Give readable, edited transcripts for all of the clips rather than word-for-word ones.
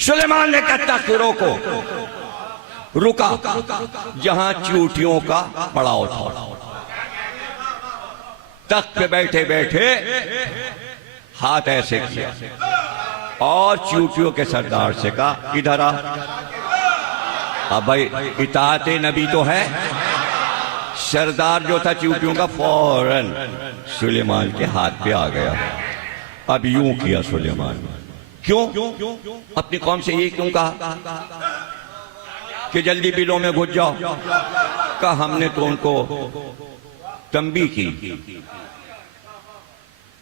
सुलेमान ने कहा तख्त रोको, रुका जहां चींटियों का पड़ाव था। तख्त पे बैठे बैठे हाथ ऐसे किया और चींटियों के सरदार से कहा इधर आ। अब भाई इताअते नबी तो है। सरदार जो था चींटियों का फौरन सुलेमान के हाथ पे आ गया। अब यूं किया सुलेमान, क्यों अपनी कौम से ये क्यों कहा कि जल्दी बिलों में घुस जाओ? कहा हमने तो उनको तंबी की,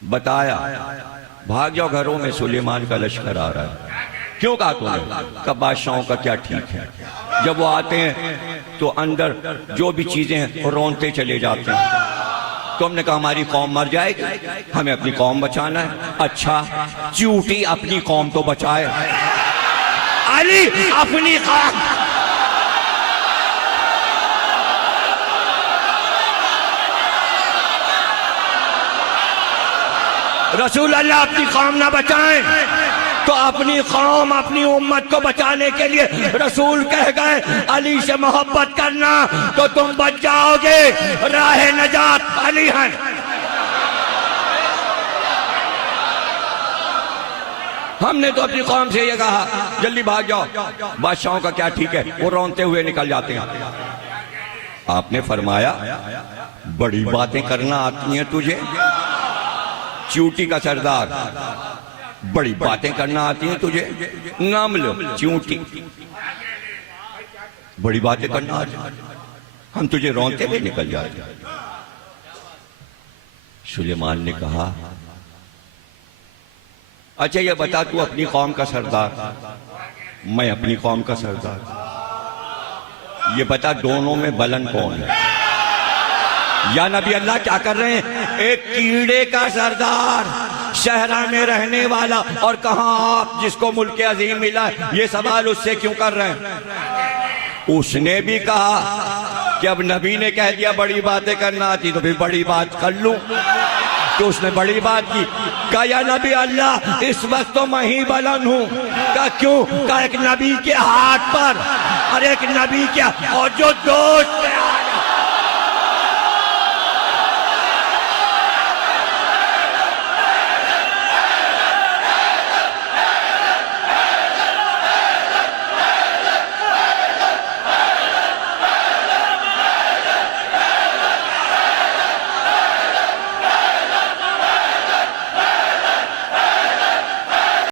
बताया भाग जाओ घरों में, सुलेमान का लश्कर आ रहा है। क्यों कहा तुमने? कहा बादशाहों का क्या ठीक है, जब वो आते हैं तो अंदर जो भी चीजें हैं रोनते चले जाते हैं। तो हमने कहा हमारी कौम मर जाएगी, हमें अपनी कौम बचाना है। अच्छा चींटी अपनी कौम तो बचाए, अली अपनी कौम। रसूल अल्लाह अपनी कौम ना बचाएं तो अपनी कौम अपनी उम्मत को बचाने के लिए रसूल कह गए अली से मोहब्बत करना तो तुम बच जाओगे, राह नजात अली है। हमने तो अपनी कौम से ये कहा जल्दी भाग जाओ, बादशाहों का क्या ठीक है, वो रोनते हुए निकल जाते हैं। आपने फरमाया बड़ी बातें करना आती हैं तुझे, चींटी का सरदार, बड़ी बातें करना आती हैं तुझे? नाम लो चींटी, बड़ी बातें करना आती, हम तुझे रोनते हुए निकल जाते। सुलेमान ने कहा अच्छा ये बता तू अपनी कौम का सरदार, मैं अपनी कौम का सरदार, ये बता दोनों में बुलंद कौन है? या नबी अल्लाह क्या कर रहे हैं? एक कीड़े का सरदार, शहरा में रहने वाला, और कहां आप जिसको मुल्क अजीम मिला है, ये सवाल उससे क्यों कर रहे हैं? उसने भी कहा कि अब नबी ने कह दिया बड़ी बातें करना आती तो फिर बड़ी बात कर लूं, तो उसने बड़ी बात की। कहा या नबी अल्लाह इस वक्त तो मैं ही बुलंद हूं। कहा क्यों? कहा एक नबी के हाथ पर और एक नबी के, और जो दोस्त